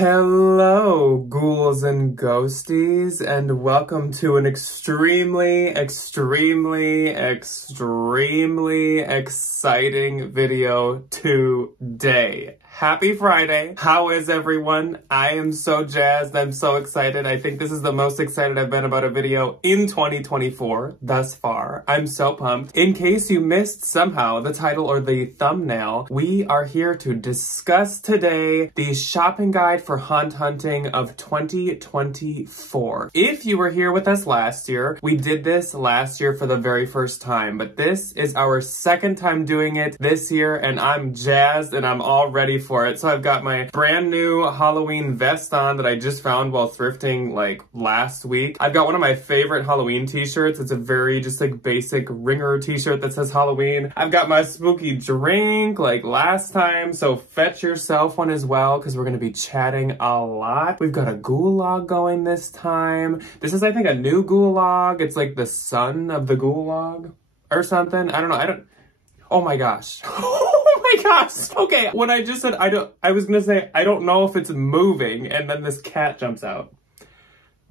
Hello, ghouls and ghosties, and welcome to an extremely exciting video today. Happy Friday. How is everyone? I am so jazzed. I'm so excited. I think this is the most excited I've been about a video in 2024 thus far. I'm so pumped. In case you missed somehow the title or the thumbnail, we are here to discuss today the shopping guide for haunt hunting of 2024. If you were here with us last year, we did this last year for the very first time, but this is our second time doing it this year, and I'm jazzed and I'm all ready for it. So I've got my brand new Halloween vest on that I just found while thrifting like last week. I've got one of my favorite Halloween t-shirts. It's a very just like basic ringer t-shirt that says Halloween. I've got my spooky drink like last time, so fetch yourself one as well because we're going to be chatting a lot. We've got a gulag going this time. This is I think a new gulag. It's like the son of the gulag or something. I don't know. Oh my gosh. Oh my gosh. Okay, when I just said I was gonna say I don't know if it's moving, and then this cat jumps out.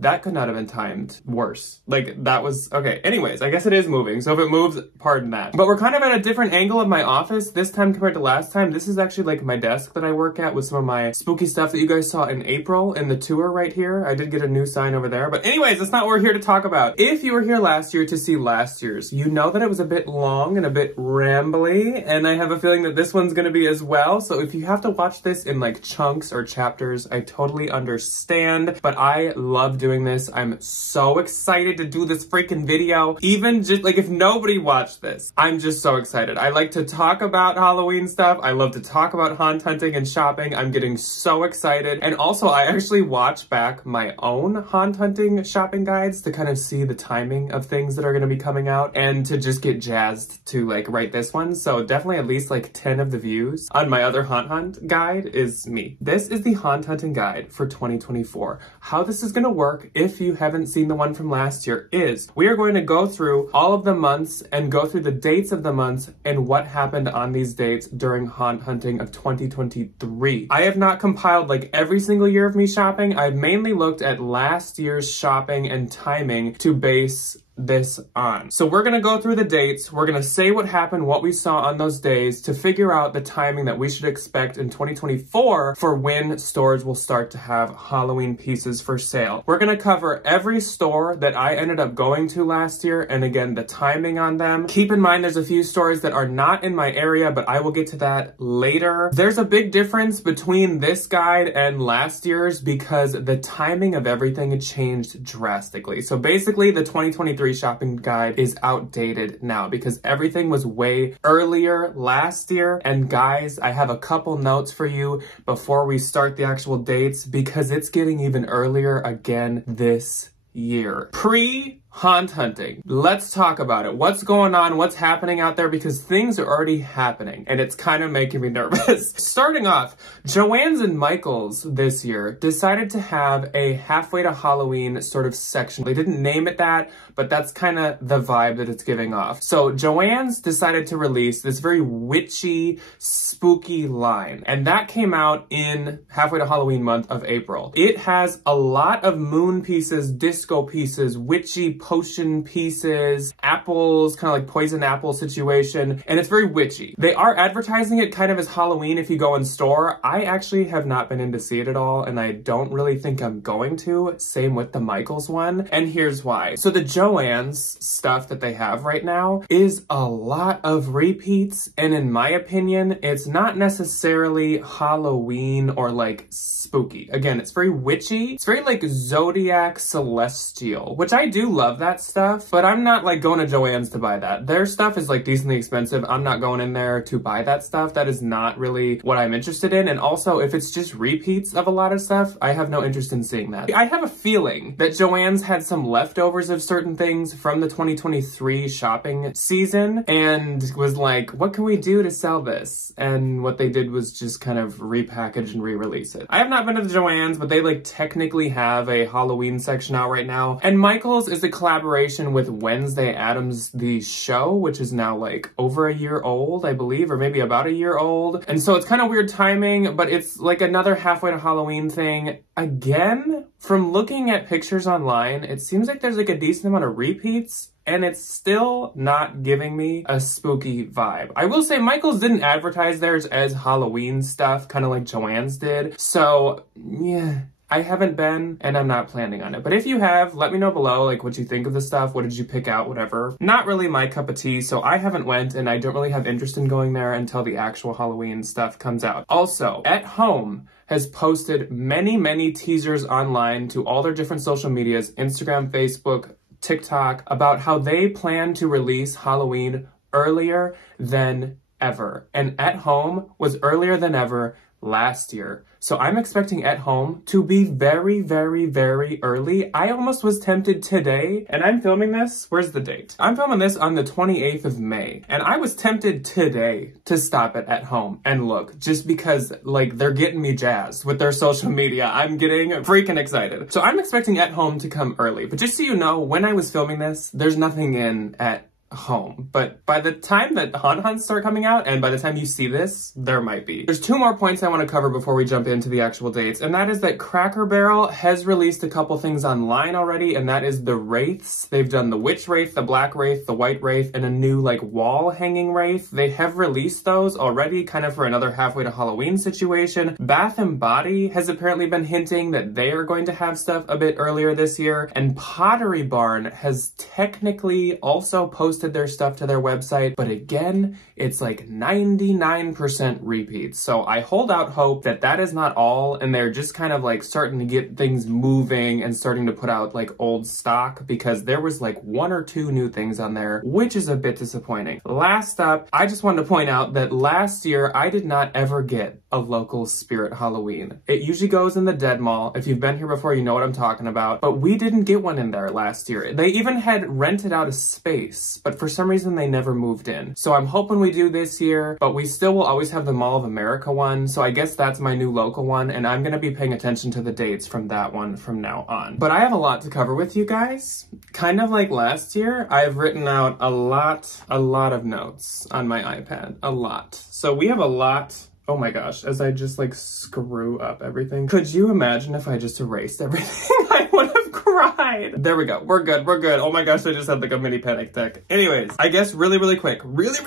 That could not have been timed worse. Like, that was... Okay, anyways, I guess it is moving, so if it moves, pardon that. But we're kind of at a different angle of my office this time compared to last time. This is actually, like, my desk that I work at with some of my spooky stuff that you guys saw in April in the tour right here. I did get a new sign over there. But anyways, that's not what we're here to talk about. If you were here last year to see last year's, you know that it was a bit long and a bit rambly, and I have a feeling that this one's gonna be as well. So if you have to watch this in, like, chunks or chapters, I totally understand. But I love doing this. I'm so excited to do this freaking video. Even just like if nobody watched this, I'm just so excited. I like to talk about Halloween stuff. I love to talk about haunt hunting and shopping. I'm getting so excited. And also I actually watch back my own haunt hunting shopping guides to kind of see the timing of things that are going to be coming out and to just get jazzed to like write this one. So definitely at least like 10 of the views on my other haunt hunt guide is me. This is the haunt hunting guide for 2024. How this is going to work, if you haven't seen the one from last year, is we are going to go through all of the months and go through the dates of the months and what happened on these dates during haunt hunting of 2023. I have not compiled like every single year of me shopping. I've mainly looked at last year's shopping and timing to base this on. So we're gonna go through the dates, we're gonna say what happened, what we saw on those days to figure out the timing that we should expect in 2024 for when stores will start to have Halloween pieces for sale. We're gonna cover every store that I ended up going to last year and again the timing on them. Keep in mind there's a few stores that are not in my area, but I will get to that later. There's a big difference between this guide and last year's because the timing of everything changed drastically. So basically the 2023 shopping guide is outdated now because everything was way earlier last year. And guys, I have a couple notes for you before we start the actual dates because it's getting even earlier again this year. Pre-haunt hunting. Let's talk about it. What's going on? What's happening out there? Because things are already happening and it's kind of making me nervous. Starting off, Joann's and Michael's this year decided to have a halfway to Halloween sort of section. They didn't name it that, but that's kind of the vibe that it's giving off. So Joann's decided to release this very witchy, spooky line, and that came out in halfway to Halloween month of April. It has a lot of moon pieces, disco pieces, witchy potion pieces, apples, kind of like poison apple situation, and it's very witchy. They are advertising it kind of as Halloween if you go in store. I actually have not been in to see it at all, and I don't really think I'm going to. Same with the Michaels one, and here's why. So the Joann's stuff that they have right now is a lot of repeats, and in my opinion, it's not necessarily Halloween or like spooky. Again, it's very witchy. It's very like Zodiac Celestial, which I do love that stuff, but I'm not like going to Joann's to buy that. Their stuff is like decently expensive. I'm not going in there to buy that stuff. That is not really what I'm interested in. And also, if it's just repeats of a lot of stuff, I have no interest in seeing that. I have a feeling that Joann's had some leftovers of certain things from the 2023 shopping season and was like, what can we do to sell this? And what they did was just kind of repackage and re-release it. I have not been to the Joann's, but they like technically have a Halloween section out right now. And Michael's is a collaboration with Wednesday Addams, the show, which is now like over a year old, I believe, or maybe about a year old. And so it's kind of weird timing, but it's like another halfway to Halloween thing. Again, from looking at pictures online, it seems like there's like a decent amount of repeats, and it's still not giving me a spooky vibe. I will say Michaels didn't advertise theirs as Halloween stuff, kind of like Joann's did. So yeah, I haven't been, and I'm not planning on it. But if you have, let me know below, like, what you think of the stuff. What did you pick out? Whatever. Not really my cup of tea, so I haven't went, and I don't really have interest in going there until the actual Halloween stuff comes out. Also, At Home has posted many teasers online to all their different social medias, Instagram, Facebook, TikTok, about how they plan to release Halloween earlier than ever. And At Home was earlier than ever last year. So I'm expecting At Home to be very early. I almost was tempted today, and I'm filming this, where's the date? I'm filming this on the 28th of May, and I was tempted today to stop At Home and look, just because, like, they're getting me jazzed with their social media. I'm getting freaking excited. So I'm expecting At Home to come early, but just so you know, when I was filming this, there's nothing in At Home. But by the time that Haunt Hunts start coming out, and by the time you see this, there might be. There's two more points I want to cover before we jump into the actual dates, and that is that Cracker Barrel has released a couple things online already, and that is the wraiths. They've done the witch wraith, the black wraith, the white wraith, and a new like wall hanging wraith. They have released those already, kind of for another halfway to Halloween situation. Bath and Body has apparently been hinting that they are going to have stuff a bit earlier this year, and Pottery Barn has technically also posted their stuff to their website, but again, it's like 99% repeats. So I hold out hope that that is not all, and they're just kind of like starting to get things moving and starting to put out like old stock, because there was like 1 or 2 new things on there, which is a bit disappointing. Last up, I just wanted to point out that last year I did not ever get a local Spirit Halloween. It usually goes in the Dead Mall. If you've been here before, you know what I'm talking about, but we didn't get one in there last year. They even had rented out a space, but for some reason they never moved in. So I'm hoping we do this year, but we still will always have the Mall of America one, so I guess that's my new local one, and I'm gonna be paying attention to the dates from that one from now on. But I have a lot to cover with you guys. Kind of like last year, I've written out a lot of notes on my iPad. A lot. So we have a lot. Oh my gosh, as I just like screw up everything. Could you imagine if I just erased everything? I would have cried. There we go. We're good. We're good. Oh my gosh, I just had like a mini panic attack. Anyways, I guess really quick, really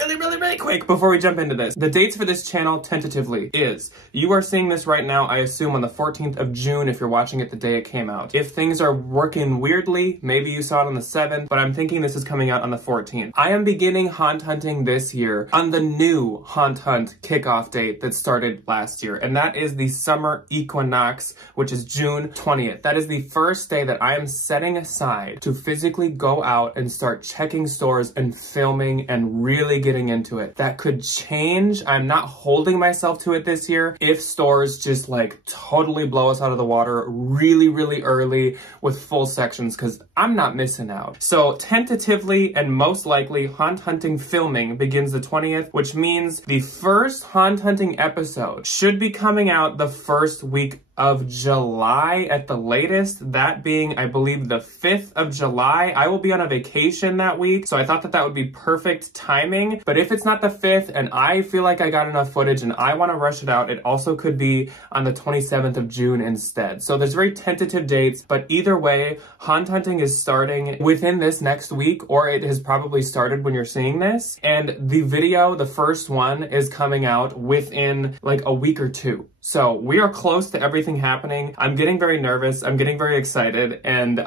quick before we jump into this. The dates for this channel tentatively is, you are seeing this right now, I assume on the 14th of June if you're watching it the day it came out. If things are working weirdly, maybe you saw it on the 7th, but I'm thinking this is coming out on the 14th. I am beginning haunt hunting this year on the new Haunt Hunt kickoff date that started last year, and that is the summer equinox, which is June 20th. That is the first day that I am setting aside to physically go out and start checking stores and filming and really getting into it. That could change. I'm not holding myself to it this year if stores just like totally blow us out of the water really early with full sections, because I'm not missing out. So tentatively and most likely Haunt Hunting filming begins the 20th, which means the first Haunt Hunting episode should be coming out the first week of July at the latest, that being, I believe, the 5th of July. I will be on a vacation that week, so I thought that that would be perfect timing. But if it's not the 5th and I feel like I got enough footage and I want to rush it out, it also could be on the 27th of June instead. So there's very tentative dates, but either way, Haunt Hunting is starting within this next week, or it has probably started when you're seeing this. And the video, the first one, is coming out within like a week or 2. So we are close to everything happening. I'm getting very nervous. I'm getting very excited, and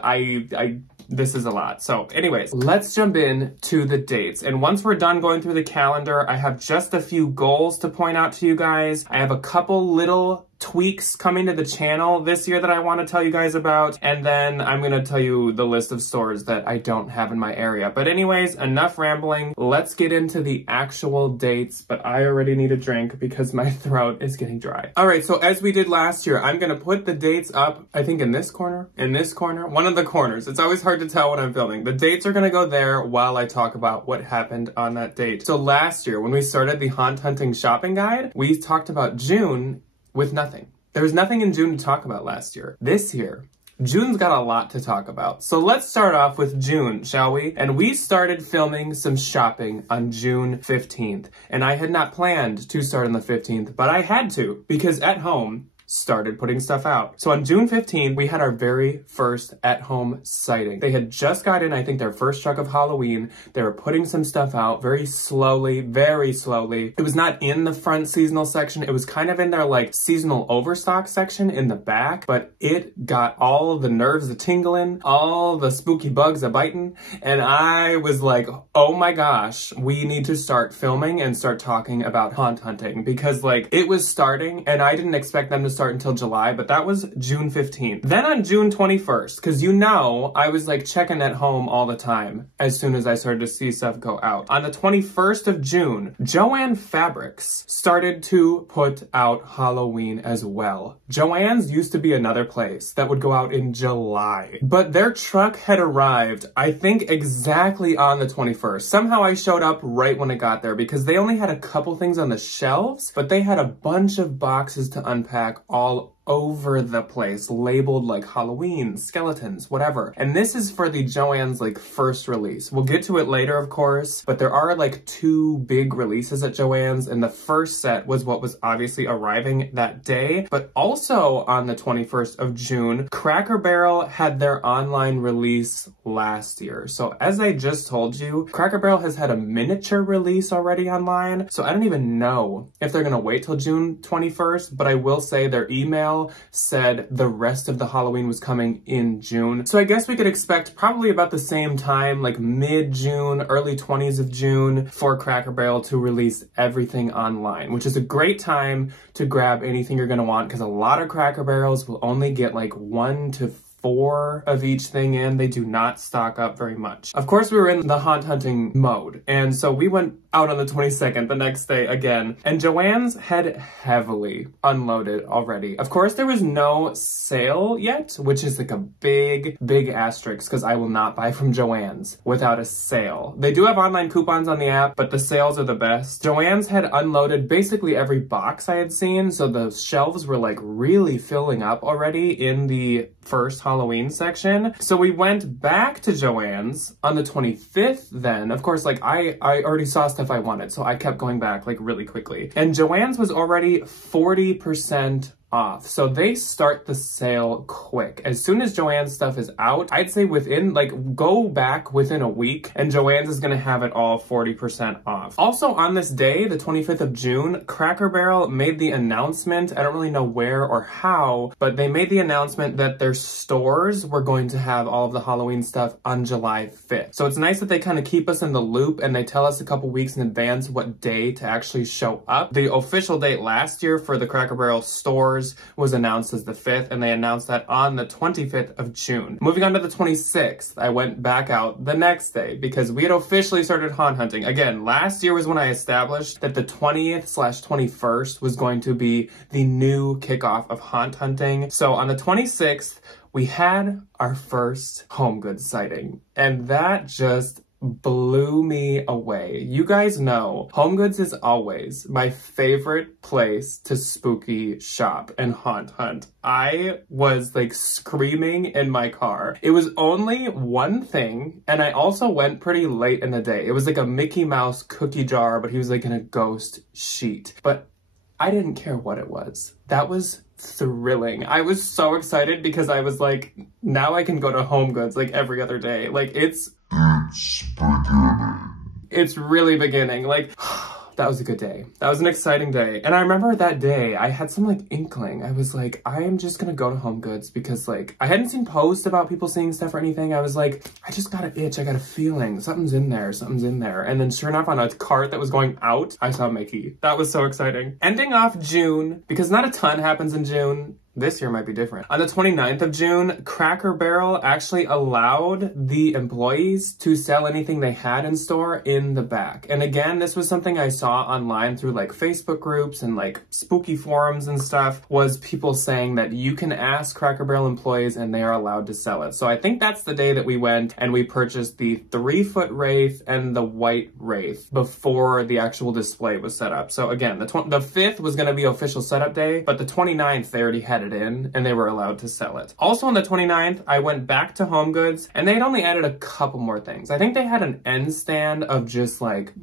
this is a lot. So anyways, let's jump in to the dates. And once we're done going through the calendar, I have just a few goals to point out to you guys. I have a couple little tweaks coming to the channel this year that I want to tell you guys about, and then I'm going to tell you the list of stores that I don't have in my area. But anyways, enough rambling. Let's get into the actual dates, but I already need a drink because my throat is getting dry. All right, so as we did last year, I'm going to put the dates up, I think in this corner, one of the corners. It's always hard to tell when I'm filming. The dates are going to go there while I talk about what happened on that date. So last year, when we started the Haunt Hunting shopping guide, we talked about June with nothing. There was nothing in June to talk about last year. This year, June's got a lot to talk about. So let's start off with June, shall we? And we started filming some shopping on June 15th. And I had not planned to start on the 15th, but I had to because at home, started putting stuff out. So on June 15th, we had our very first at-home sighting. They had just got in, I think, their first truck of Halloween. They were putting some stuff out very slowly, very slowly. It was not in the front seasonal section. It was kind of in their like seasonal overstock section in the back, but it got all the nerves a-tingling, all the spooky bugs a-biting, and I was like, oh my gosh, we need to start filming and start talking about haunt hunting because like it was starting and I didn't expect them to start until July, but that was June 15th. Then on June 21st, because you know, I was like checking at home all the time as soon as I started to see stuff go out. On the 21st of June, Joann Fabrics started to put out Halloween as well. Joann's used to be another place that would go out in July, but their truck had arrived, I think exactly on the 21st. Somehow I showed up right when it got there because they only had a couple things on the shelves, but they had a bunch of boxes to unpack all over the place, labeled like Halloween, skeletons, whatever. And this is for the Joann's like first release. We'll get to it later, of course, but there are like 2 big releases at Joann's, and the first set was what was obviously arriving that day. But also on the 21st of June, Cracker Barrel had their online release last year. So as I just told you, Cracker Barrel has had a miniature release already online. So I don't even know if they're gonna wait till June 21st, but I will say their email said the rest of the Halloween was coming in June. So I guess we could expect probably about the same time, like mid-June, early 20s of June, for Cracker Barrel to release everything online, which is a great time to grab anything you're gonna want because a lot of Cracker Barrels will only get like 1 to 4 of each thing in. They do not stock up very much. Of course, we were in the haunt hunting mode, and so we went out on the 22nd, the next day again, and Joann's had heavily unloaded already. Of course, there was no sale yet, which is like a big, big asterisk because I will not buy from Joann's without a sale. They do have online coupons on the app, but the sales are the best. Joann's had unloaded basically every box I had seen, so the shelves were like really filling up already in the first Halloween section. So we went back to Joann's on the 25th then. Of course, like I already saw stuff I wanted, so I kept going back like really quickly. And Joann's was already 40% off. So they start the sale quick. As soon as Joann's stuff is out, I'd say within, like, go back within a week and Joann's is gonna have it all 40% off. Also on this day, the 25th of June, Cracker Barrel made the announcement, I don't really know where or how, but they made the announcement that their stores were going to have all of the Halloween stuff on July 5th. So it's nice that they kind of keep us in the loop and they tell us a couple weeks in advance what day to actually show up. The official date last year for the Cracker Barrel stores was announced as the 5th, and they announced that on the 25th of June. Moving on to the 26th, I went back out the next day because we had officially started haunt hunting. Again, last year was when I established that the 20th/21st was going to be the new kickoff of haunt hunting. So on the 26th, we had our first home goods sighting, and that just blew me away. You guys know Home Goods is always my favorite place to spooky shop and haunt hunt. I was like screaming in my car. It was only one thing, and I also went pretty late in the day. It was like a Mickey Mouse cookie jar, but he was like in a ghost sheet. But I didn't care what it was. That was thrilling. I was so excited because I was like, now I can go to Home Goods like every other day. Like it's beginning. It's really beginning. Like, that was a good day. That was an exciting day. And I remember that day, I had some like inkling. I was like, I am just gonna go to Home Goods because like, I hadn't seen posts about people seeing stuff or anything. I was like, I just got an itch. I got a feeling something's in there. Something's in there. And then sure enough, on a cart that was going out, I saw Mickey. That was so exciting. Ending off June, because not a ton happens in June. This year might be different. On the 29th of June, Cracker Barrel actually allowed the employees to sell anything they had in store in the back. And again, this was something I saw online through like Facebook groups and like spooky forums and stuff, was people saying that you can ask Cracker Barrel employees and they are allowed to sell it. So I think that's the day that we went and we purchased the 3-foot wraith and the white wraith before the actual display was set up. So again, the 5th was gonna be official setup day, but the 29th, they already had added in and they were allowed to sell it. Also on the 29th, I went back to HomeGoods and they'd only added a couple more things. I think they had an end stand of just like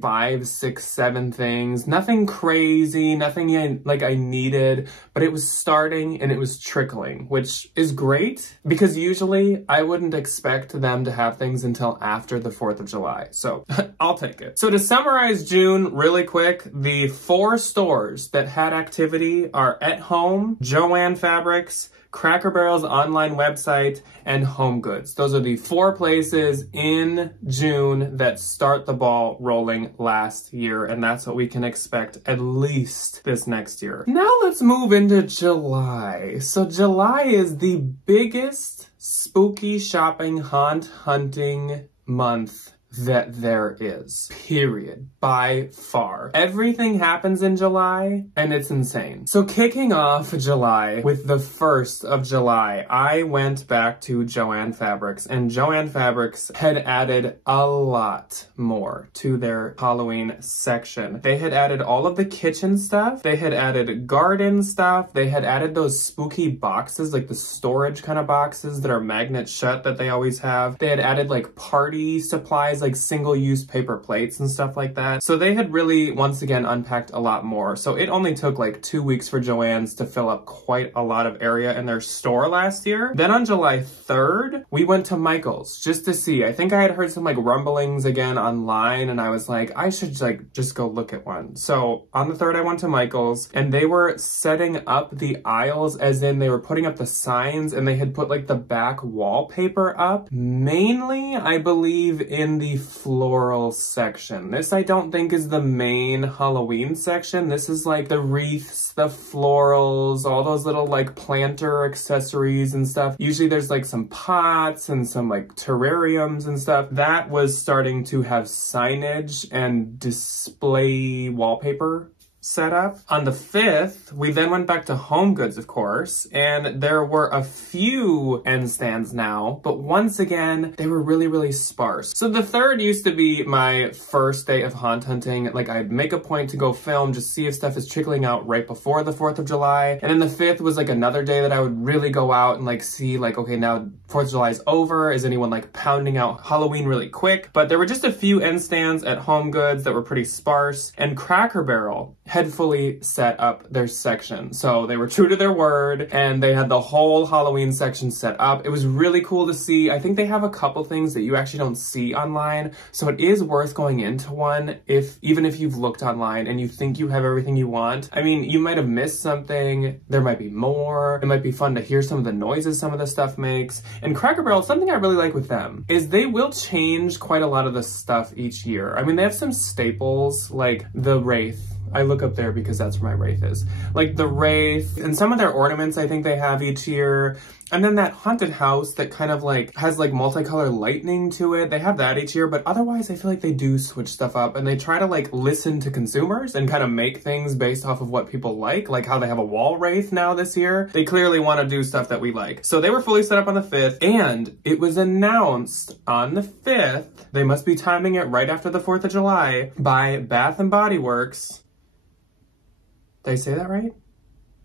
5, 6, 7 things. Nothing crazy, nothing like I needed, but it was starting and it was trickling, which is great because usually I wouldn't expect them to have things until after the 4th of July. So I'll take it. So to summarize June really quick, the 4 stores that had activity are At Home, Joann Fabrics, Cracker Barrel's online website, and HomeGoods. Those are the 4 places in June that start the ball rolling last year, and that's what we can expect at least this next year. Now let's move into July. So July is the biggest spooky shopping, haunt hunting month that there is, period, by far. Everything happens in July and it's insane. So kicking off July with the 1st of July, I went back to Joann Fabrics, and Joann Fabrics had added a lot more to their Halloween section. They had added all of the kitchen stuff, they had added garden stuff, they had added those spooky boxes, like the storage kind of boxes that are magnet shut that they always have. They had added like party supplies, like single-use paper plates and stuff like that. So they had really, once again, unpacked a lot more. So it only took like 2 weeks for Joann's to fill up quite a lot of area in their store last year. Then on July 3rd, we went to Michael's just to see. I think I had heard some like rumblings again online and I was like, I should like just go look at one. So on the 3rd, I went to Michael's and they were setting up the aisles, as in they were putting up the signs, and they had put like the back wallpaper up, mainly I believe in the floral section. This I don't think is the main Halloween section. This is like the wreaths, the florals, all those little like planter accessories and stuff. Usually there's like some pots and some like terrariums and stuff. That was starting to have signage and display wallpaper set up. On the 5th, we then went back to HomeGoods, of course, and there were a few end stands now, but once again, they were really, really sparse. So the 3rd used to be my first day of haunt hunting. Like, I'd make a point to go film, just see if stuff is trickling out right before the 4th of July. And then the 5th was like another day that I would really go out and like see like, okay, now 4th of July is over. Is anyone like pounding out Halloween really quick? But there were just a few end stands at HomeGoods that were pretty sparse, and Cracker Barrel had fully set up their section. So they were true to their word and they had the whole Halloween section set up. It was really cool to see. I think they have a couple things that you actually don't see online. So it is worth going into one even if you've looked online and you think you have everything you want. I mean, you might have missed something. There might be more. It might be fun to hear some of the noises some of the stuff makes. And Cracker Barrel, something I really like with them is they will change quite a lot of the stuff each year. I mean, they have some staples like the Wraith. I look up there because that's where my Wraith is. Like the Wraith and some of their ornaments I think they have each year. And then that haunted house that kind of like has like multicolor lightning to it. They have that each year, but otherwise I feel like they do switch stuff up and they try to like listen to consumers and kind of make things based off of what people like how they have a wall Wraith now this year. They clearly want to do stuff that we like. So they were fully set up on the 5th, and it was announced on the 5th, they must be timing it right after the 4th of July, by Bath & Body Works. Did I say that right?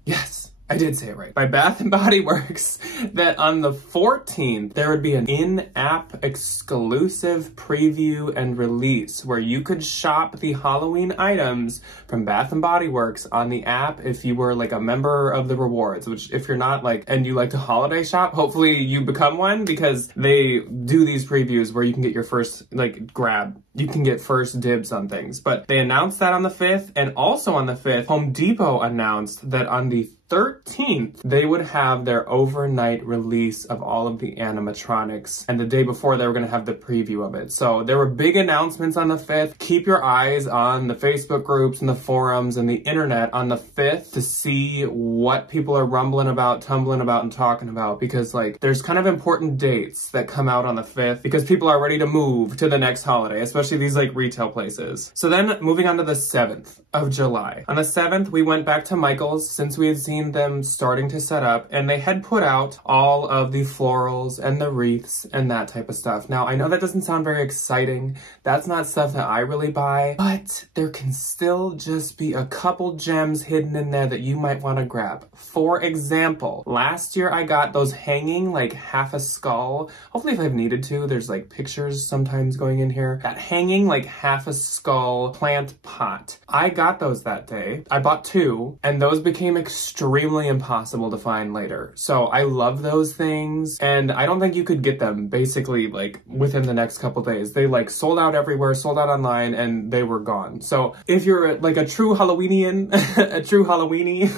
Yes. I did say it right. By Bath & Body Works, that on the 14th, there would be an in-app exclusive preview and release where you could shop the Halloween items from Bath & Body Works on the app if you were like a member of the rewards, which if you're not like, and you like to holiday shop, hopefully you become one because they do these previews where you can get your first like grab. You can get first dibs on things. But they announced that on the 5th, and also on the 5th, Home Depot announced that on the 13th, they would have their overnight release of all of the animatronics, and the day before they were going to have the preview of it. So there were big announcements on the 5th. Keep your eyes on the Facebook groups and the forums and the internet on the 5th to see what people are rumbling about, tumbling about, and talking about, because like there's kind of important dates that come out on the 5th because people are ready to move to the next holiday, especially these like retail places. So then moving on to the 7th. of July. On the 7th, we went back to Michael's since we had seen them starting to set up, and they had put out all of the florals and the wreaths and that type of stuff. Now, I know that doesn't sound very exciting. That's not stuff that I really buy, but there can still just be a couple gems hidden in there that you might want to grab. For example, last year I got those hanging like half a skull. Hopefully if I've needed to, there's like pictures sometimes going in here. That hanging like half a skull plant pot. I got those that day. I bought 2 and those became extremely impossible to find later. So I love those things and I don't think you could get them basically like within the next couple days. They like sold out everywhere, sold out online, and they were gone. So if you're like a true Halloweenian, a true Halloweenie,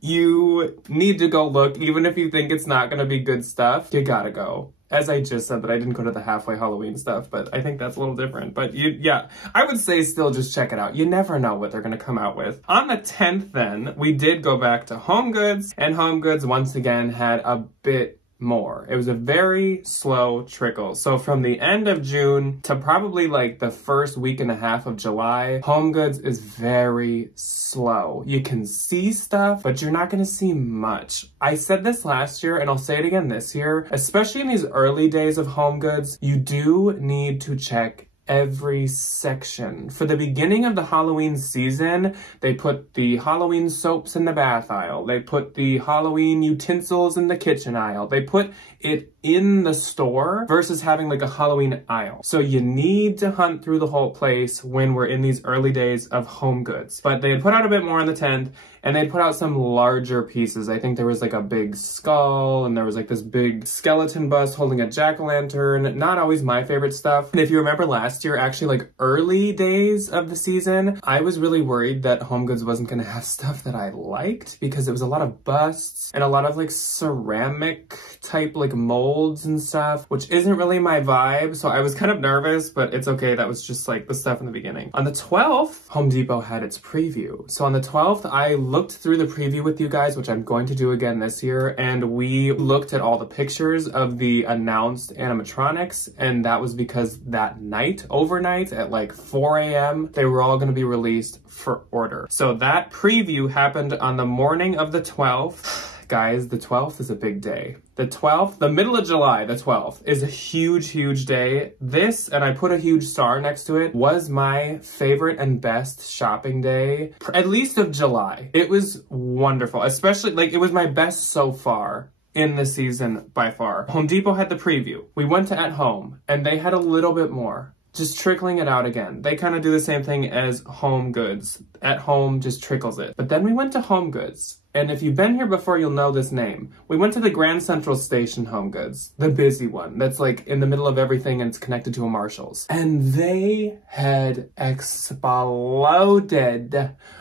you need to go look. Even if you think it's not gonna be good stuff, you gotta go. As I just said that I didn't go to the halfway Halloween stuff, but I think that's a little different. But yeah, I would say still just check it out. You never know what they're gonna come out with. On the 10th then, we did go back to Home Goods, and Home Goods once again had a bit more. It was a very slow trickle. So from the end of June to probably like the first week and a half of July, Home Goods is very slow. You can see stuff, but you're not going to see much. I said this last year and I'll say it again this year, especially in these early days of Home Goods, you do need to check every section. For the beginning of the Halloween season, they put the Halloween soaps in the bath aisle. They put the Halloween utensils in the kitchen aisle. They put it in the store versus having like a Halloween aisle. So you need to hunt through the whole place when we're in these early days of Home Goods. But they had put out a bit more on the 10th, and they put out some larger pieces. I think there was like a big skull, and there was like this big skeleton bust holding a jack-o'-lantern. Not always my favorite stuff. And if you remember last year, actually like early days of the season, I was really worried that Home Goods wasn't gonna have stuff that I liked because it was a lot of busts and a lot of like ceramic type like molds and stuff, which isn't really my vibe. So I was kind of nervous, but it's okay. That was just like the stuff in the beginning. On the 12th, Home Depot had its preview. So on the 12th, I looked through the preview with you guys, which I'm going to do again this year, and we looked at all the pictures of the announced animatronics, and that was because that night, overnight at like 4 a.m., they were all going to be released for order. So that preview happened on the morning of the 12th. Guys, the 12th is a big day. The 12th, the middle of July, the 12th, is a huge, huge day. This, and I put a huge star next to it, was my favorite and best shopping day, at least of July. It was wonderful, especially, like, it was my best so far in the season by far. Home Depot had the preview. We went to At Home, and they had a little bit more. Just trickling it out again. They kind of do the same thing as Home Goods. At Home just trickles it. But then we went to Home Goods. And if you've been here before, you'll know this name. We went to the Grand Central Station Home Goods, the busy one that's like in the middle of everything and it's connected to a Marshall's. And they had exploded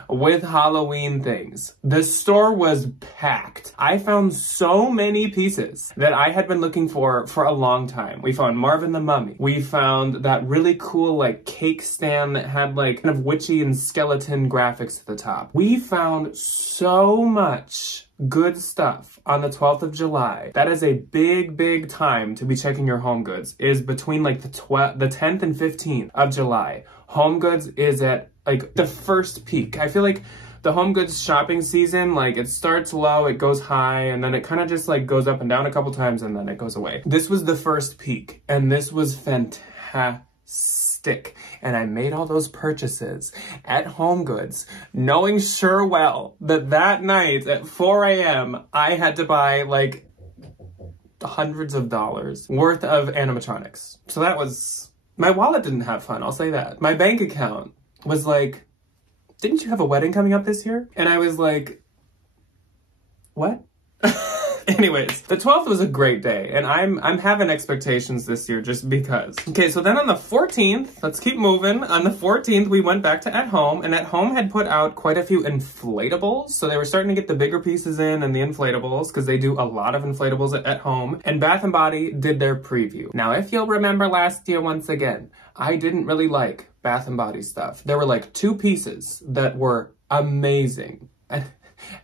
with Halloween things. The store was packed. I found so many pieces that I had been looking for a long time. We found Marvin the Mummy. We found that really cool like cake stand that had like kind of witchy and skeleton graphics at the top. We found so much good stuff on the 12th of July. That is a big, big time to be checking your Home Goods, is between like the 10th and 15th of July. Home Goods is at like the first peak. I feel like the Home Goods shopping season, like it starts low, it goes high, and then it kind of just like goes up and down a couple times and then it goes away. This was the first peak and this was fantastic. And I made all those purchases at Home Goods, knowing sure well that that night at 4 a.m. I had to buy like hundreds of dollars worth of animatronics. So that was, my wallet didn't have fun, I'll say that. My bank account was like, didn't you have a wedding coming up this year? And I was like, what? Anyways, the 12th was a great day, and I'm having expectations this year just because. Okay, so then on the 14th, let's keep moving. On the 14th, we went back to At Home, and At Home had put out quite a few inflatables, so they were starting to get the bigger pieces in and the inflatables, because they do a lot of inflatables at Home, and Bath & Body did their preview. Now, if you'll remember last year once again, I didn't really like Bath & Body stuff. There were like 2 pieces that were amazing.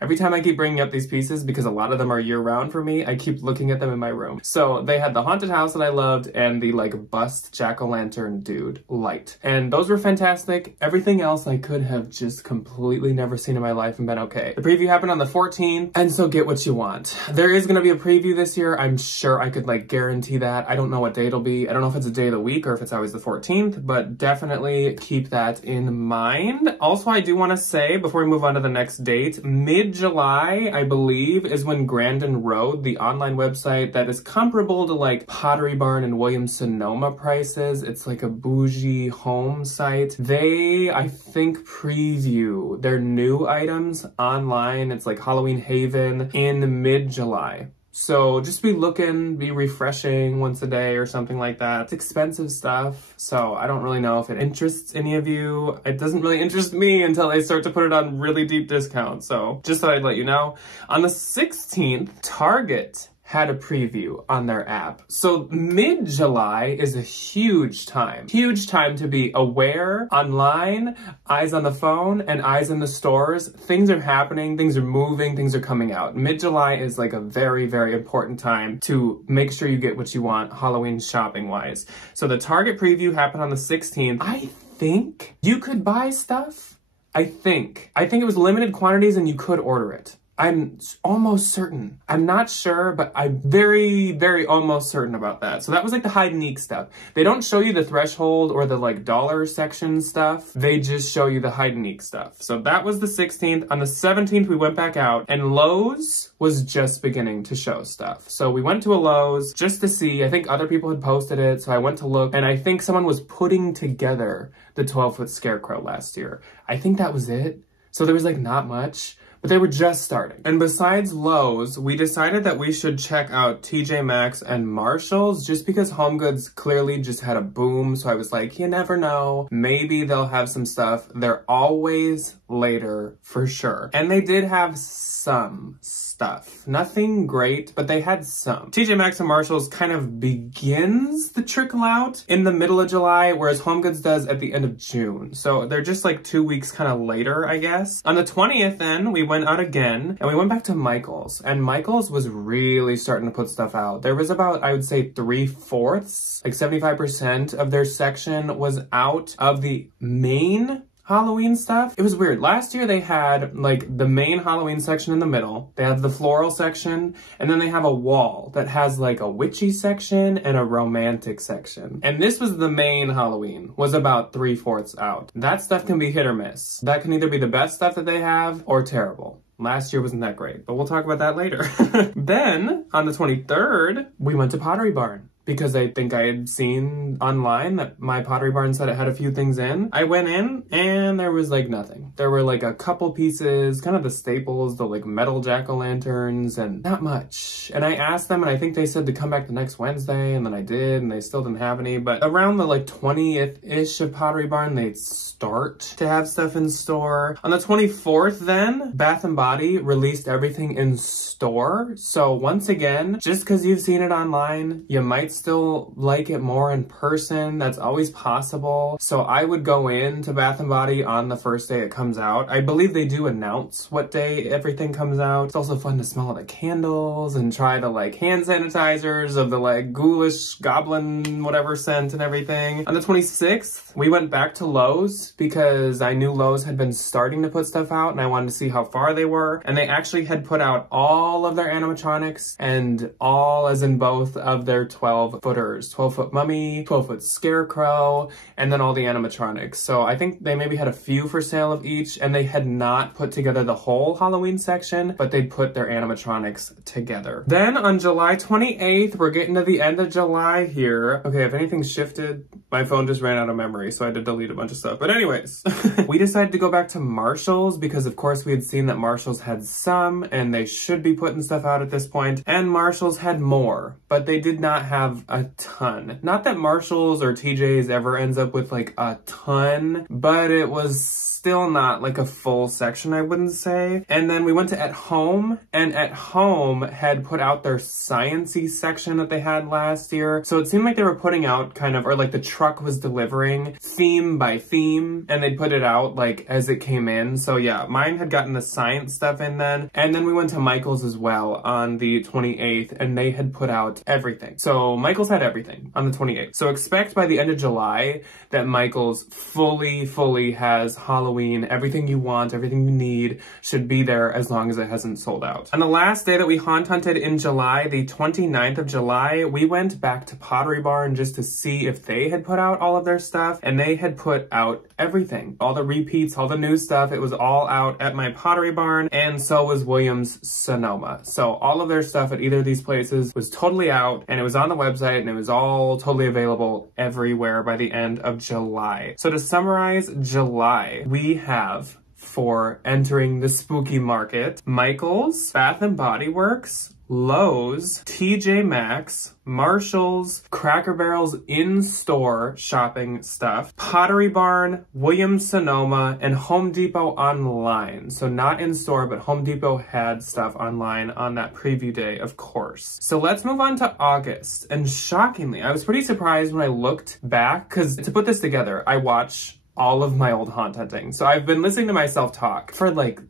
Every time I keep bringing up these pieces, because a lot of them are year-round for me, I keep looking at them in my room. So they had the haunted house that I loved and the like bust jack-o'-lantern dude light. And those were fantastic. Everything else I could have just completely never seen in my life and been okay. The preview happened on the 14th, and so get what you want. There is gonna be a preview this year. I'm sure I could like guarantee that. I don't know what day it'll be. I don't know if it's a day of the week or if it's always the 14th, but definitely keep that in mind. Also, I do want to say, before we move on to the next date, mid-July, I believe, is when Grandin Road, the online website that is comparable to like Pottery Barn and Williams-Sonoma prices. It's like a bougie home site. They, I think, preview their new items online. It's like Halloween Haven in mid-July. So just be looking, be refreshing once a day or something like that. It's expensive stuff, so I don't really know if it interests any of you. It doesn't really interest me until they start to put it on really deep discounts. So just thought I'd let you know. On the 16th, Target had a preview on their app. So mid-July is a huge time to be aware online, eyes on the phone, and eyes in the stores. Things are happening, things are moving, things are coming out. Mid-July is like a very, very important time to make sure you get what you want Halloween shopping wise. So the Target preview happened on the 16th. I think you could buy stuff. I think it was limited quantities and you could order it. I'm almost certain. I'm not sure, but I'm very, very almost certain about that. So that was like the hide and seek stuff. They don't show you the threshold or the like dollar section stuff. They just show you the hide and seek stuff. So that was the 16th. On the 17th, we went back out and Lowe's was just beginning to show stuff. So we went to a Lowe's just to see. I think other people had posted it. So I went to look and I think someone was putting together the 12-foot scarecrow last year. I think that was it. So there was like not much. But they were just starting. And besides Lowe's, we decided that we should check out TJ Maxx and Marshall's just because HomeGoods clearly just had a boom. So I was like, you never know. Maybe they'll have some stuff. They're always later for sure. And they did have some stuff. Nothing great, but they had some. TJ Maxx and Marshall's kind of begins the trickle out in the middle of July, whereas HomeGoods does at the end of June. So they're just like 2 weeks kind of later, I guess. On the 20th then, we went out again and we went back to Michael's, and Michael's was really starting to put stuff out. There was about, I would say 3/4, like 75% of their section was out of the main Halloween stuff. It was weird. Last year they had like the main Halloween section in the middle. They have the floral section, and then they have a wall that has like a witchy section and a romantic section. And this was the main Halloween, was about 3/4 out. That stuff can be hit or miss. That can either be the best stuff that they have or terrible. Last year wasn't that great, but we'll talk about that later. Then on the 23rd, we went to Pottery Barn. Because I think I had seen online that my Pottery Barn said it had a few things in. I went in and there was like nothing. There were like a couple pieces, kind of the staples, the like metal jack-o'-lanterns, and not much. And I asked them and I think they said to come back the next Wednesday, and then I did, and they still didn't have any. But around the like 20th-ish of Pottery Barn, they'd start to have stuff in store. On the 24th then, Bath & Body released everything in store. So once again, just because you've seen it online, you might still like it more in person. That's always possible. So I would go into Bath & Body on the first day it comes out. I believe they do announce what day everything comes out. It's also fun to smell the candles and try the like hand sanitizers of the like ghoulish goblin whatever scent and everything. On the 26th, we went back to Lowe's because I knew Lowe's had been starting to put stuff out and I wanted to see how far they were. And they actually had put out all of their animatronics, and all as in both of their 12-footers, 12-foot mummy, 12-foot scarecrow, and then all the animatronics. So I think they maybe had a few for sale of each, and they had not put together the whole Halloween section, but they put their animatronics together. Then on July 28th, we're getting to the end of July here. Okay, if anything shifted, my phone just ran out of memory, so I had to delete a bunch of stuff. But anyways, we decided to go back to Marshall's because of course we had seen that Marshall's had some, and they should be putting stuff out at this point, and Marshall's had more, but they did not have have a ton. Not that Marshall's or TJ's ever ends up with like a ton, but it was still not like a full section, I wouldn't say. And then we went to At Home, and At Home had put out their science-y section that they had last year. So it seemed like they were putting out kind of, or like the truck was delivering theme by theme, and they'd put it out like as it came in. So yeah, mine had gotten the science stuff in then. And then we went to Michael's as well on the 28th, and they had put out everything. So Michael's had everything on the 28th. So expect by the end of July that Michael's fully has Halloween. Everything you want, everything you need should be there as long as it hasn't sold out. On the last day that we haunt hunted in July, the 29th of July, we went back to Pottery Barn just to see if they had put out all of their stuff, and they had put out everything. All the repeats, all the new stuff, it was all out at my Pottery Barn, and so was Williams Sonoma. So all of their stuff at either of these places was totally out, and it was on the website, and it was all totally available everywhere by the end of July. So to summarize July, we have, for entering the spooky market, Michael's, Bath & Body Works, Lowe's, TJ Maxx, Marshall's, Cracker Barrel's in-store shopping stuff, Pottery Barn, Williams Sonoma, and Home Depot online. So not in-store, but Home Depot had stuff online on that preview day, of course. So let's move on to August. And shockingly, I was pretty surprised when I looked back, because to put this together, I watch all of my old haunt hunting. So I've been listening to myself talk for like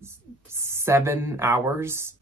7 hours.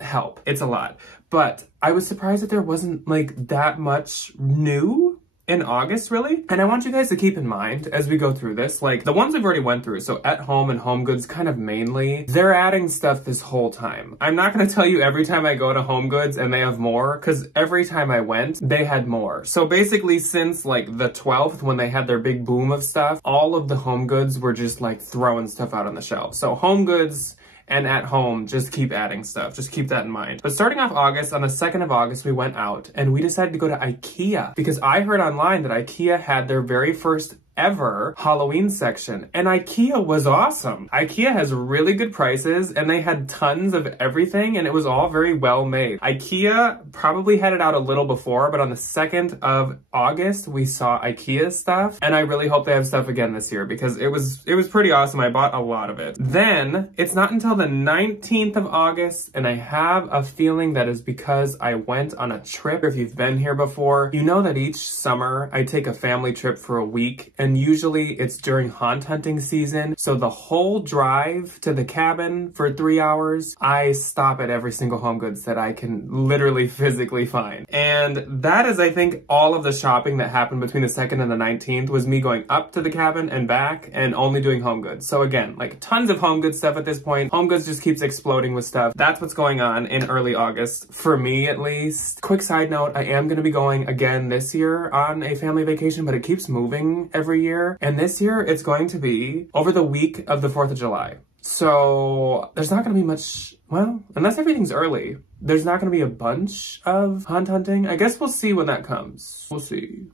Help. It's a lot. But I was surprised that there wasn't like that much new in August, really. And I want you guys to keep in mind as we go through this, like the ones we've already went through, so At Home and Home Goods kind of mainly, they're adding stuff this whole time. I'm not going to tell you every time I go to Home Goods and they have more, because every time I went, they had more. So basically since like the 12th, when they had their big boom of stuff, all of the Home Goods were just like throwing stuff out on the shelf. So Home Goods and At Home just keep adding stuff. Just keep that in mind. But starting off August, on the 2nd of August, we went out and we decided to go to IKEA, because I heard online that IKEA had their very first ever Halloween section, and IKEA was awesome. IKEA has really good prices, and they had tons of everything, and it was all very well made. IKEA probably had it out a little before, but on the 2nd of August, we saw IKEA stuff, and I really hope they have stuff again this year, because it was pretty awesome. I bought a lot of it. Then, it's not until the 19th of August, and I have a feeling that is because I went on a trip. If you've been here before, you know that each summer I take a family trip for a week, and usually it's during haunt hunting season. So the whole drive to the cabin for 3 hours, I stop at every single Home Goods that I can literally physically find. And that is, I think, all of the shopping that happened between the 2nd and the 19th was me going up to the cabin and back and only doing Home Goods. So again, like tons of Home Goods stuff at this point. Home Goods just keeps exploding with stuff. That's what's going on in early August, for me at least. Quick side note, I am going to be going again this year on a family vacation, but it keeps moving every year. And this year it's going to be over the week of the 4th of July. So there's not going to be much, well, unless everything's early, there's not going to be a bunch of haunt hunting. I guess we'll see when that comes. We'll see.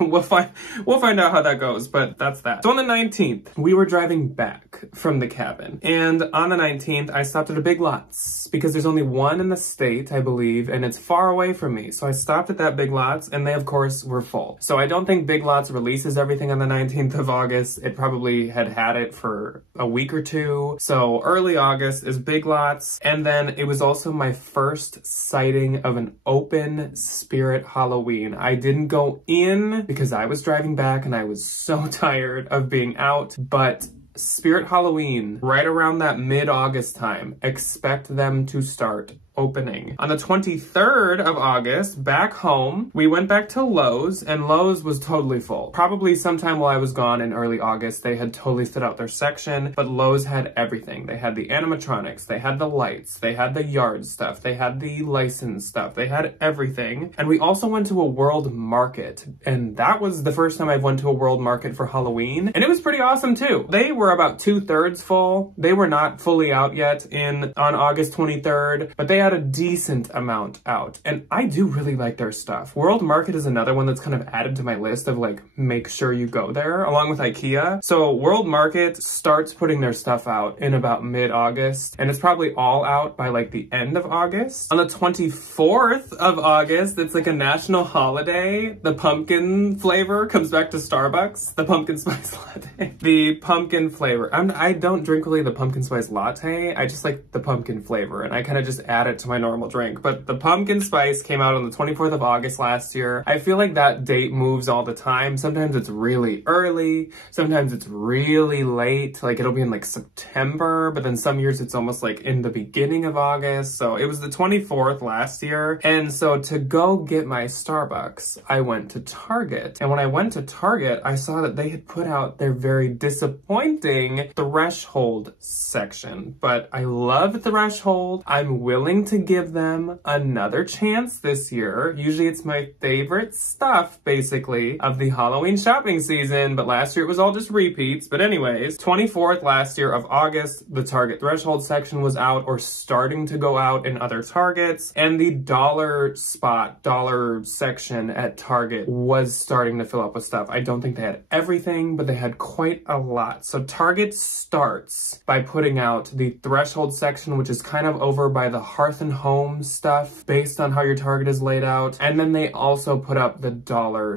We'll find out how that goes, but that's that. So on the 19th, we were driving back from the cabin, and on the 19th, I stopped at a Big Lots, because there's only one in the state, I believe, and it's far away from me. So I stopped at that Big Lots, and they, of course, were full. So I don't think Big Lots releases everything on the 19th of August. It probably had it for a week or two. So early August is Big Lots, and then it was also my first sighting of an open spirit Halloween. I didn't go in because I was driving back and I was so tired of being out, but Spirit Halloween, right around that mid-August time, expect them to start opening. On the 23rd of August, back home, we went back to Lowe's, and Lowe's was totally full. Probably sometime while I was gone in early August, they had totally stood out their section, but Lowe's had everything. They had the animatronics, they had the lights, they had the yard stuff, they had the license stuff, they had everything. And we also went to a world market, and that was the first time I've went to a world market for Halloween, and it was pretty awesome too. They were about 2/3 full. They were not fully out yet on August 23rd, but they had got a decent amount out, and I do really like their stuff. World Market is another one that's kind of added to my list of like, make sure you go there, along with IKEA. So World Market starts putting their stuff out in about mid-August, and it's probably all out by like the end of August. On the 24th of August, it's like a national holiday. The pumpkin flavor comes back to Starbucks, the pumpkin spice latte. The pumpkin flavor. I don't drink really the pumpkin spice latte. I just like the pumpkin flavor, and I kind of just add it to my normal drink. But the pumpkin spice came out on the 24th of August last year. I feel like that date moves all the time. Sometimes it's really early, sometimes it's really late, like it'll be in like September, but then some years it's almost like in the beginning of August. So it was the 24th last year, and so to go get my Starbucks, I went to Target. And when I went to Target, I saw that they had put out their very disappointing Threshold section. But I love Threshold. I'm willing to give them another chance this year. Usually it's my favorite stuff, basically, of the Halloween shopping season, but last year it was all just repeats. But anyways, 24th last year of August, the Target Threshold section was out or starting to go out in other Targets, and the dollar section at Target was starting to fill up with stuff. I don't think they had everything, but they had quite a lot. So Target starts by putting out the Threshold section, which is kind of over by the Hearth and Home stuff based on how your Target is laid out. And then they also put up the dollar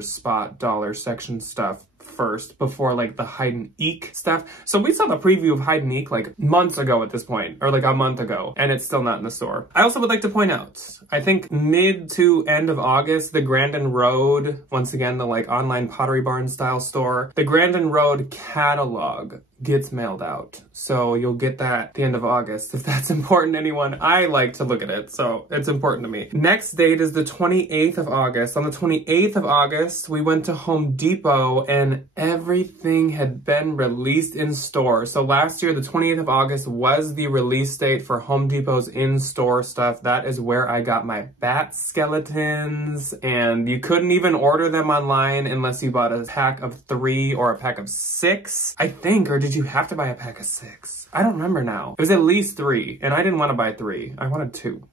section stuff first before like the hide and eek stuff. So we saw the preview of hide and eek like months ago at this point, or like a month ago, and it's still not in the store. I also would like to point out, I think mid to end of August, the Grandin Road, once again, the like online Pottery Barn style store, the Grandin Road catalog gets mailed out. So you'll get that at the end of August if that's important to anyone. I like to look at it, so it's important to me. Next date is the 28th of August. On the 28th of August, we went to Home Depot and everything had been released in store. So last year, the 28th of August was the release date for Home Depot's in-store stuff. That is where I got my bat skeletons, and you couldn't even order them online unless you bought a pack of 3 or a pack of 6, I think, or did you have to buy a pack of 6? I don't remember now. It was at least 3, and I didn't want to buy 3. I wanted 2.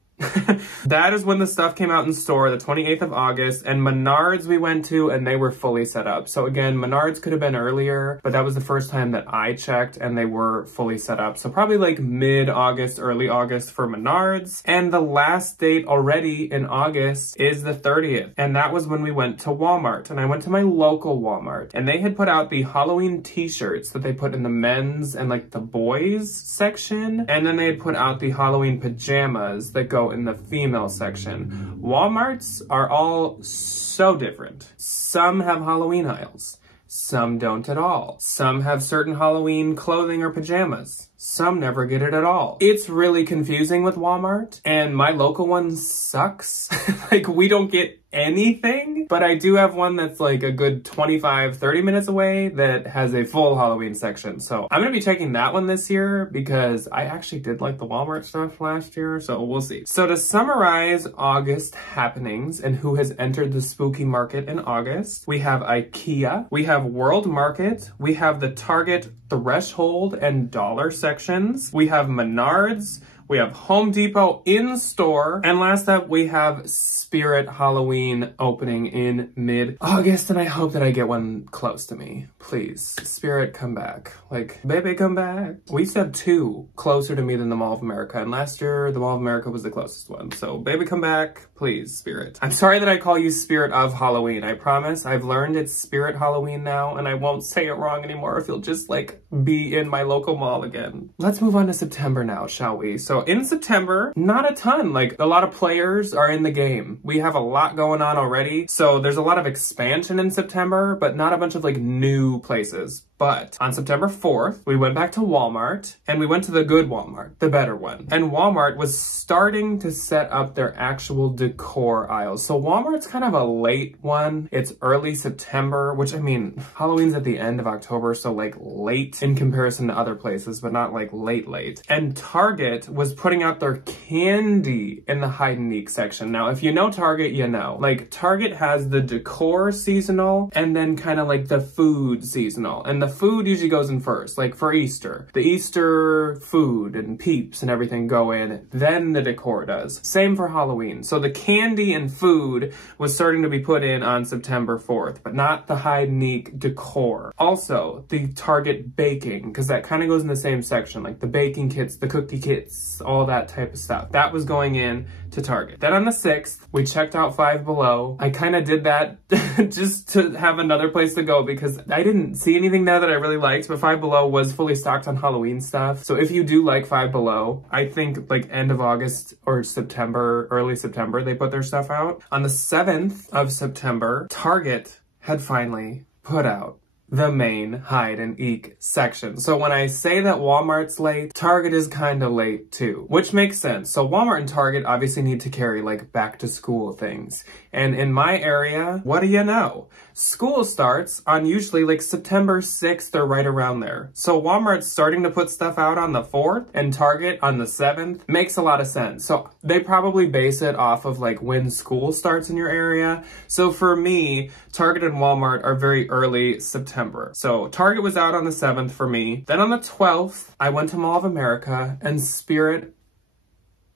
That is when the stuff came out in store, the 28th of August, and Menards we went to, and they were fully set up. So again, Menards could have been earlier, but that was the first time that I checked, and they were fully set up. So probably like mid-August, early August for Menards. And the last date already in August is the 30th, and that was when we went to Walmart. And I went to my local Walmart, and they had put out the Halloween t-shirts that they put in the men's and like the boys section, and then they had put out the Halloween pajamas that go in the female section. Walmarts are all so different. Some have Halloween aisles. Some don't at all. Some have certain Halloween clothing or pajamas. Some never get it at all. It's really confusing with Walmart, and my local one sucks. Like, we don't get anything, but I do have one that's like a good 25-30 minutes away that has a full Halloween section. So I'm gonna be checking that one this year because I actually did like the Walmart stuff last year, so we'll see. So to summarize August happenings and who has entered the spooky market in August, we have IKEA, we have World Market, we have the Target Threshold and Dollar sections, we have Menards, we have Home Depot in store, and last up we have Spirit Halloween opening in mid-August, and I hope that I get one close to me. Please, Spirit, come back. Like, baby, come back. We used to have 2 closer to me than the Mall of America, and last year the Mall of America was the closest one. So, baby, come back. Please, Spirit. I'm sorry that I call you Spirit of Halloween. I promise I've learned it's Spirit Halloween now, and I won't say it wrong anymore if you'll just, like, be in my local mall again. Let's move on to September now, shall we? So, in September, not a ton. Like, a lot of players are in the game. We have a lot going on already, so there's a lot of expansion in September, but not a bunch of, like, new places. But on September 4th, we went back to Walmart, and we went to the good Walmart, the better one. And Walmart was starting to set up their actual decor aisles. So Walmart's kind of a late one. It's early September, which, I mean, Halloween's at the end of October, so like late in comparison to other places, but not like late. And Target was putting out their candy in the hide and eek section. Now, if you know Target, you know. Like, Target has the decor seasonal, and then kind of like the food seasonal. And the food usually goes in first, like for Easter. The Easter food and Peeps and everything go in, then the decor does. Same for Halloween. So the candy and food was starting to be put in on September 4th, but not the hide and seek decor. Also, the Target baking, because that kind of goes in the same section, like the baking kits, the cookie kits, all that type of stuff. That was going in to Target. Then on the 6th, we checked out Five Below. I kind of did that just to have another place to go because I didn't see anything there that I really liked, but Five Below was fully stocked on Halloween stuff. So if you do like Five Below, I think like end of August or September, early September, they put their stuff out. On the 7th of September, Target had finally put out the main hide and eek section. So when I say that Walmart's late, Target is kind of late too, which makes sense. So Walmart and Target obviously need to carry like back to school things. And in my area, what do you know? School starts on usually like September 6th or right around there. So Walmart's starting to put stuff out on the 4th and Target on the 7th. Makes a lot of sense. So they probably base it off of like when school starts in your area. So for me, Target and Walmart are very early September. So Target was out on the 7th for me. Then on the 12th, I went to Mall of America and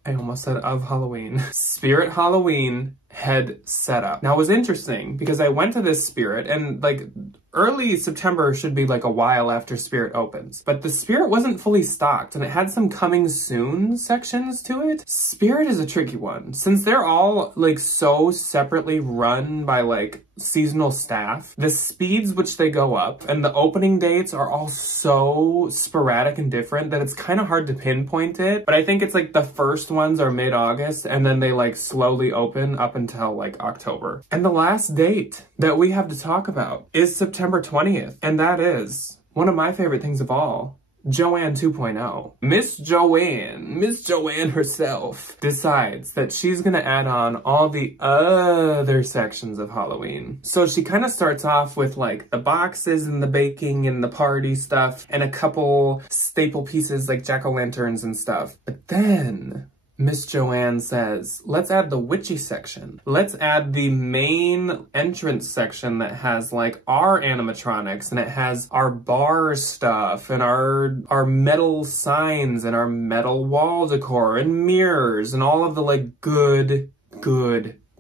I almost said of Halloween. Spirit Halloween had set up. Now it was interesting because I went to this Spirit and like early September should be like a while after Spirit opens, but the Spirit wasn't fully stocked and it had some coming soon sections to it. Spirit is a tricky one since they're all like so separately run by like seasonal staff. The speeds which they go up and the opening dates are all so sporadic and different that it's kind of hard to pinpoint it. But I think it's like the first ones are mid-August and then they like slowly open up until like October. And the last date that we have to talk about is September 20th. And that is one of my favorite things of all. Joann 2.0. Miss Joann herself decides that she's gonna add on all the other sections of Halloween. So she kind of starts off with like the boxes and the baking and the party stuff and a couple staple pieces like jack-o'-lanterns and stuff. But then Miss Joann says, let's add the witchy section. Let's add the main entrance section that has like our animatronics and it has our bar stuff and our metal signs and our metal wall decor and mirrors and all of the like good,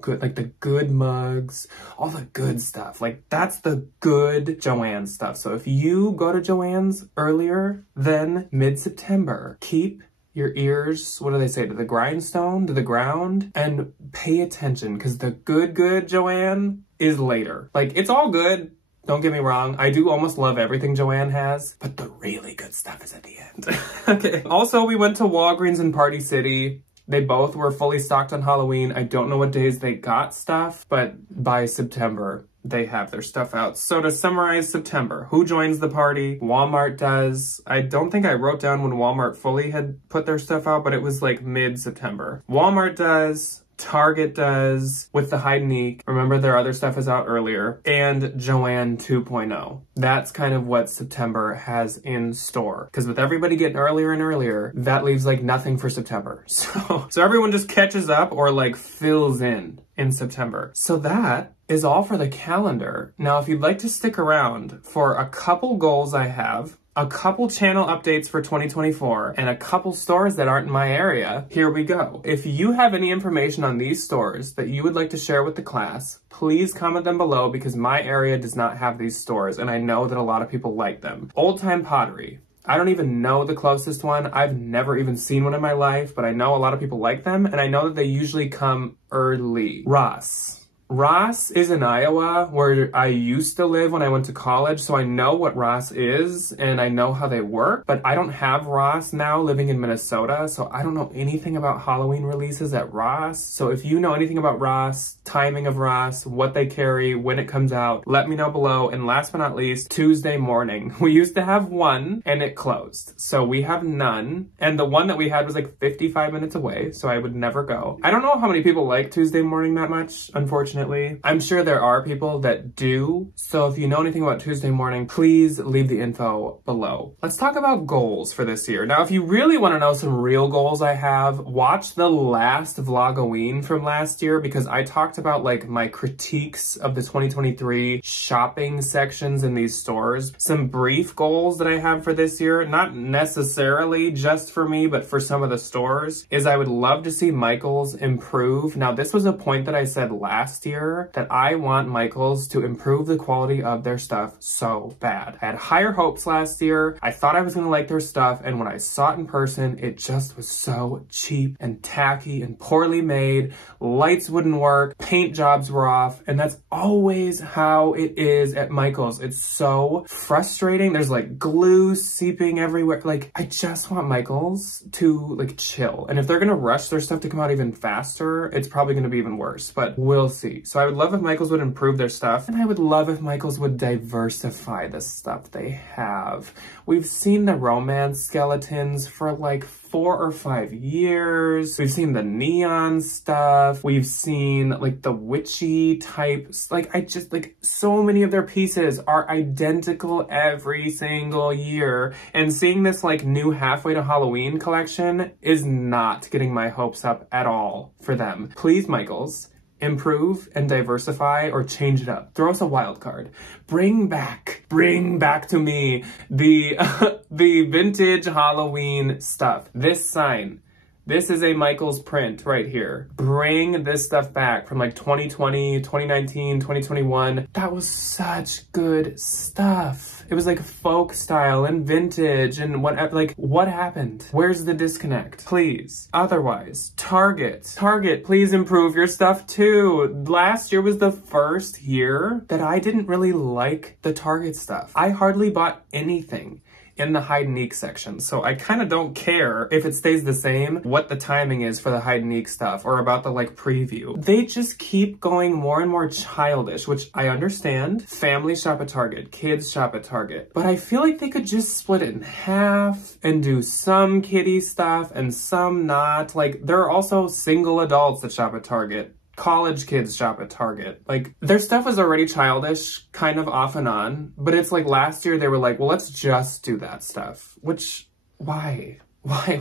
like the good mugs, all the good stuff. Like that's the good Joann stuff. So if you go to Joann's earlier than mid-September, keep your ears, what do they say, to the grindstone, to the ground, and pay attention because the good Joann is later. Like, it's all good. Don't get me wrong. I do almost love everything Joann has, but the really good stuff is at the end. Okay. Also, we went to Walgreens and Party City. They both were fully stocked on Halloween. I don't know what days they got stuff, but by September, they have their stuff out. So to summarize September, who joins the party? Walmart does. I don't think I wrote down when Walmart fully had put their stuff out, but it was like mid-September. Walmart does. Target does with the hide and eek. Remember their other stuff is out earlier. And Joann 2.0. That's kind of what September has in store. Because with everybody getting earlier and earlier, that leaves like nothing for September. So everyone just catches up or like fills in September. So that is all for the calendar. Now, if you'd like to stick around for a couple goals I have, a couple channel updates for 2024, and a couple stores that aren't in my area, here we go. If you have any information on these stores that you would like to share with the class, please comment them below because my area does not have these stores and I know that a lot of people like them. Old Time Pottery. I don't even know the closest one. I've never even seen one in my life, but I know a lot of people like them and I know that they usually come early. Ross is in Iowa, where I used to live when I went to college, so I know what Ross is, and I know how they work, but I don't have Ross now living in Minnesota, so I don't know anything about Halloween releases at Ross. So if you know anything about Ross, timing of Ross, what they carry, when it comes out, let me know below. And last but not least, Tuesday morning. We used to have one, and it closed. So we have none, and the one that we had was like 55 minutes away, so I would never go. I don't know how many people like Tuesday morning that much, unfortunately. unfortunately. I'm sure there are people that do, so if you know anything about Tuesday morning, please leave the info below. Let's talk about goals for this year. Now, if you really want to know some real goals I have, watch the last Vlogoween from last year, because I talked about like my critiques of the 2023 shopping sections in these stores. Some brief goals that I have for this year, not necessarily just for me, but for some of the stores, is I would love to see Michaels improve. Now, this was a point that I said last year, that I want Michaels to improve the quality of their stuff so bad. I had higher hopes last year. I thought I was gonna like their stuff, and when I saw it in person, it just was so cheap and tacky and poorly made. Lights wouldn't work, paint jobs were off, and that's always how it is at Michaels. It's so frustrating. There's like glue seeping everywhere. Like, I just want Michaels to like chill. And if they're gonna rush their stuff to come out even faster, it's probably gonna be even worse, but we'll see. So I would love if Michaels would improve their stuff, and I would love if Michaels would diversify the stuff they have. We've seen the romance skeletons for like 4 or 5 years. We've seen the neon stuff. We've seen like the witchy types. Like, I just like, so many of their pieces are identical every single year. And seeing this like new halfway to Halloween collection is not getting my hopes up at all for them. Please, Michaels, improve and diversify or change it up. Throw us a wild card. Bring back to me the the vintage Halloween stuff. This sign. This is a Michaels print right here. Bring this stuff back from like 2020, 2019, 2021. That was such good stuff. It was like folk style and vintage and what happened? Where's the disconnect? Please. Otherwise, Target, please improve your stuff too. Last year was the first year that I didn't really like the Target stuff. I hardly bought anything in the hide and seek section. So I kind of don't care if it stays the same, what the timing is for the hide and seek stuff or about the like preview. They just keep going more and more childish, which I understand. Families shop at Target, kids shop at Target, but I feel like they could just split it in half and do some kiddie stuff and some not. Like, there are also single adults that shop at Target. College kids shop at Target. Like, their stuff was already childish, kind of off and on, but it's like last year they were like, well, let's just do that stuff. Which, why? Why?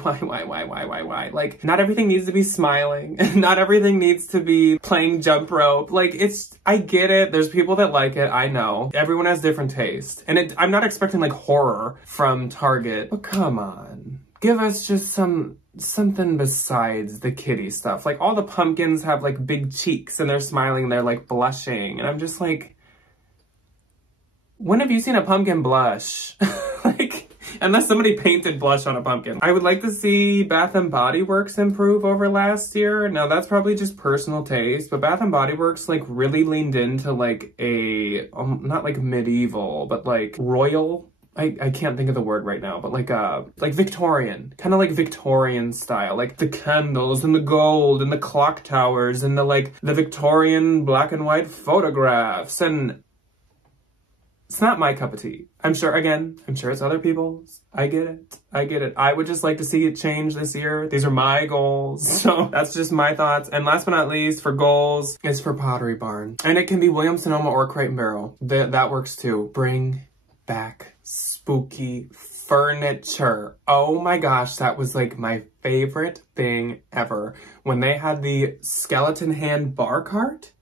Like, not everything needs to be smiling. Not everything needs to be playing jump rope. Like, I get it. There's people that like it. I know. Everyone has different taste. And I'm not expecting like horror from Target, but come on. Give us just something besides the kitty stuff. Like, all the pumpkins have like big cheeks and they're smiling, they're like blushing. And I'm just like, when have you seen a pumpkin blush? Like, unless somebody painted blush on a pumpkin. I would like to see Bath & Body Works improve over last year. Now, that's probably just personal taste, but Bath & Body Works like really leaned into like a, not like medieval, but like royal, I can't think of the word right now, but like Victorian, kind of like Victorian style, like the candles and the gold and the clock towers and the Victorian black and white photographs. And it's not my cup of tea. I'm sure it's other people's. I get it. I would just like to see it change this year. These are my goals. So that's just my thoughts. And last but not least, for goals, is for Pottery Barn. And it can be Williams-Sonoma or Crate and Barrel. That works too. Bring back spooky furniture. Oh my gosh, that was like my favorite thing ever. When they had the skeleton hand bar cart.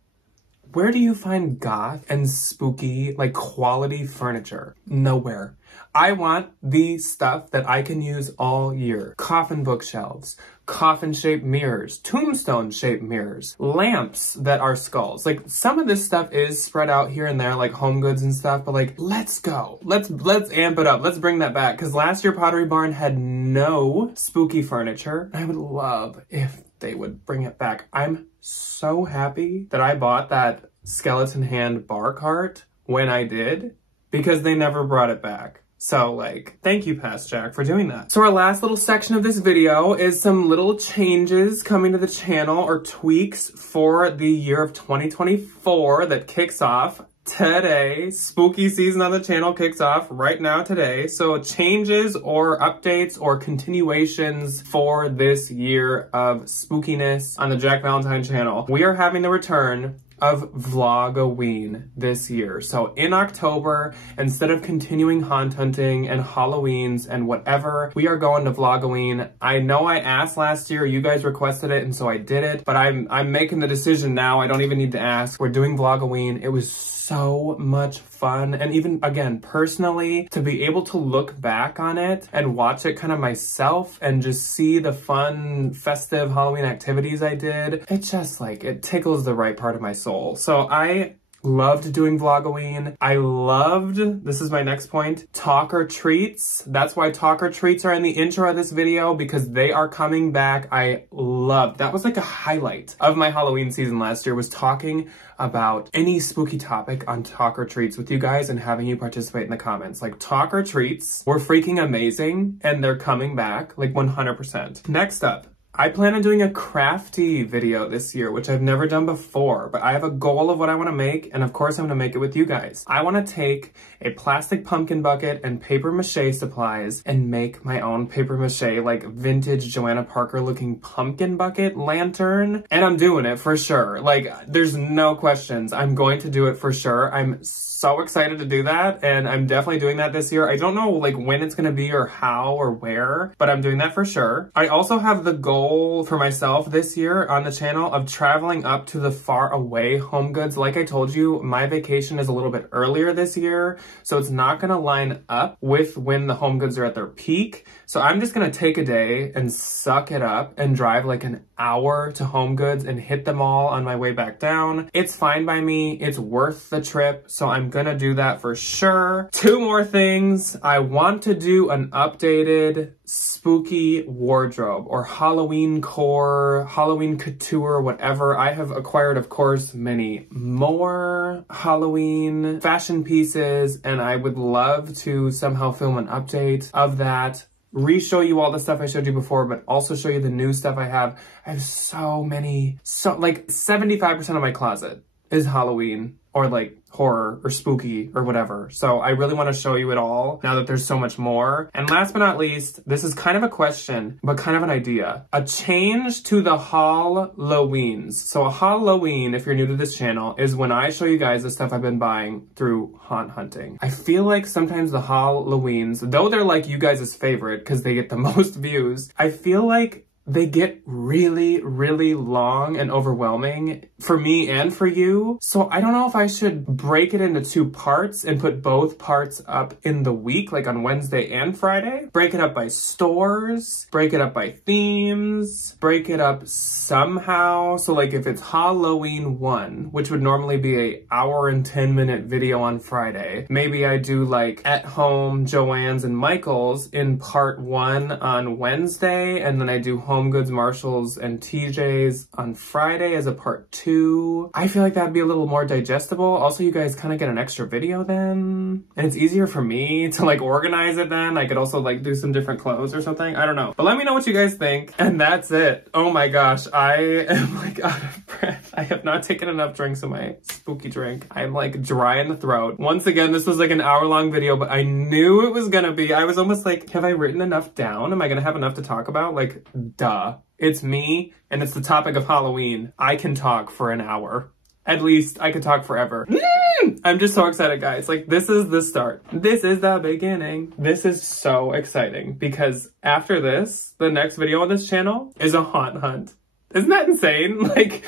Where do you find goth and spooky, like, quality furniture? Nowhere. I want the stuff that I can use all year. Coffin bookshelves, coffin-shaped mirrors, tombstone-shaped mirrors, lamps that are skulls. Like, some of this stuff is spread out here and there, like home goods and stuff, but like, let's go. Let's amp it up. Let's bring that back. Because last year Pottery Barn had no spooky furniture. I would love if they would bring it back. I'm so happy that I bought that skeleton hand bar cart when I did, because they never brought it back. So, like, thank you, Past Jack, for doing that. So our last little section of this video is some little changes coming to the channel, or tweaks for the year of 2024 that kicks off today. Spooky season on the channel kicks off right now today. So changes or updates or continuations for this year of spookiness on the Jack Valentine channel. We are having the return of Vlogoween this year. So in October, instead of continuing haunt hunting and Halloweens and whatever, we are going to Vlogoween. I know I asked last year, you guys requested it, and so I did it, but I'm making the decision now. I don't even need to ask. We're doing Vlogoween. It was so much fun. And even, again, personally, to be able to look back on it and watch it kind of myself and just see the fun, festive Halloween activities I did, it just like, it tickles the right part of my soul. So I loved doing Vlogoween. I loved, this is my next point, Talk or Treats. That's why Talk or Treats are in the intro of this video, because they are coming back. I loved, that was like a highlight of my Halloween season last year, was talking about any spooky topic on Talk or Treats with you guys and having you participate in the comments. Like, Talk or Treats were freaking amazing, and they're coming back like 100%. Next up, I plan on doing a crafty video this year, which I've never done before, but I have a goal of what I want to make, and of course I'm going to make it with you guys. I want to take a plastic pumpkin bucket and paper mache supplies and make my own paper mache, like vintage Joanna Parker looking pumpkin bucket lantern, and I'm doing it for sure. Like, there's no questions. I'm going to do it for sure. I'm so excited to do that, and I'm definitely doing that this year. I don't know like when it's going to be or how or where, but I'm doing that for sure. I also have the goal for myself this year on the channel of traveling up to the far away home goods. Like I told you, my vacation is a little bit earlier this year, so it's not going to line up with when the home goods are at their peak. So I'm just going to take a day and suck it up and drive like an hour to home goods and hit them all on my way back down. It's fine by me. It's worth the trip. So I'm going to do that for sure. Two more things. I want to do an updated spooky wardrobe or Halloween core, Halloween couture, whatever. I have acquired, of course, many more Halloween fashion pieces, and I would love to somehow film an update of that. Re-show you all the stuff I showed you before, but also show you the new stuff I have. I have so many, like 75% of my closet is Halloween or like horror or spooky or whatever. So I really want to show you it all now that there's so much more. And last but not least, this is kind of a question, but kind of an idea. A change to the Halloweens. So a Halloween, if you're new to this channel, is when I show you guys the stuff I've been buying through haunt hunting. I feel like sometimes the Halloweens, though they're like you guys' favorite because they get the most views, I feel like they get really, really long and overwhelming for me and for you. So I don't know if I should break it into two parts and put both parts up in the week, like on Wednesday and Friday. Break it up by stores, break it up by themes, break it up somehow. So like if it's Halloween 1, which would normally be an hour and 10-minute video on Friday, maybe I do like at home Joann's and Michael's in part 1 on Wednesday, and then I do Home Goods, Marshalls, and TJ's on Friday as a part 2. I feel like that'd be a little more digestible. Also, you guys kind of get an extra video then, and it's easier for me to like organize it then. I could also like do some different clothes or something. I don't know. But let me know what you guys think. And that's it. Oh my gosh, I am like out of breath. I have not taken enough drinks of my spooky drink. I'm like dry in the throat. Once again, this was like an hour-long video, but I knew it was gonna be. I was almost like, have I written enough down? Am I gonna have enough to talk about? Like, duh. It's me, and it's the topic of Halloween. I can talk for an hour. At least, I could talk forever. I'm just so excited, guys. Like, this is the start. This is the beginning. This is so exciting, because after this, the next video on this channel is a haunt hunt. Isn't that insane? Like,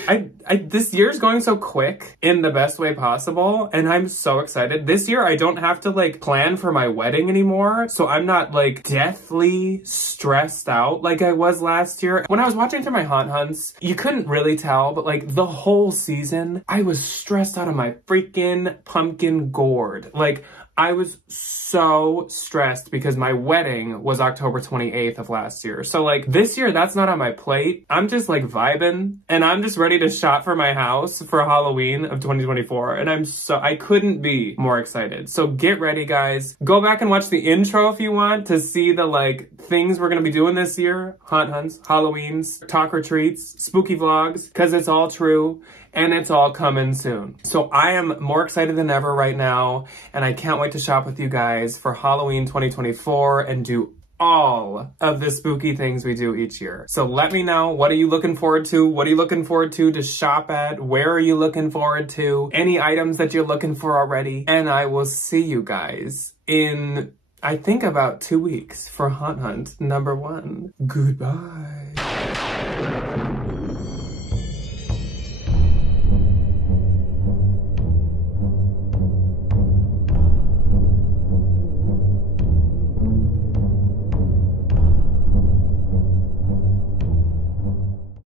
this year's going so quick in the best way possible, and I'm so excited. This year, I don't have to, like, plan for my wedding anymore, so I'm not, like, deathly stressed out like I was last year. When I was watching through my haunt hunts, you couldn't really tell, but, like, the whole season, I was stressed out of my freaking pumpkin gourd. Like, I was so stressed because my wedding was October 28th of last year. So like this year, that's not on my plate. I'm just like vibing, and I'm just ready to shop for my house for Halloween of 2024. And I couldn't be more excited. So get ready, guys. Go back and watch the intro if you want to see the like things we're going to be doing this year. Haunt hunts, Halloweens, talk or treats, spooky vlogs, because it's all true. And it's all coming soon. So I am more excited than ever right now, and I can't wait to shop with you guys for Halloween 2024 and do all of the spooky things we do each year. So let me know, what are you looking forward to? What are you looking forward to shop at? Where are you looking forward to? Any items that you're looking for already? And I will see you guys in, I think, about 2 weeks for Haunt Hunt #1. Goodbye.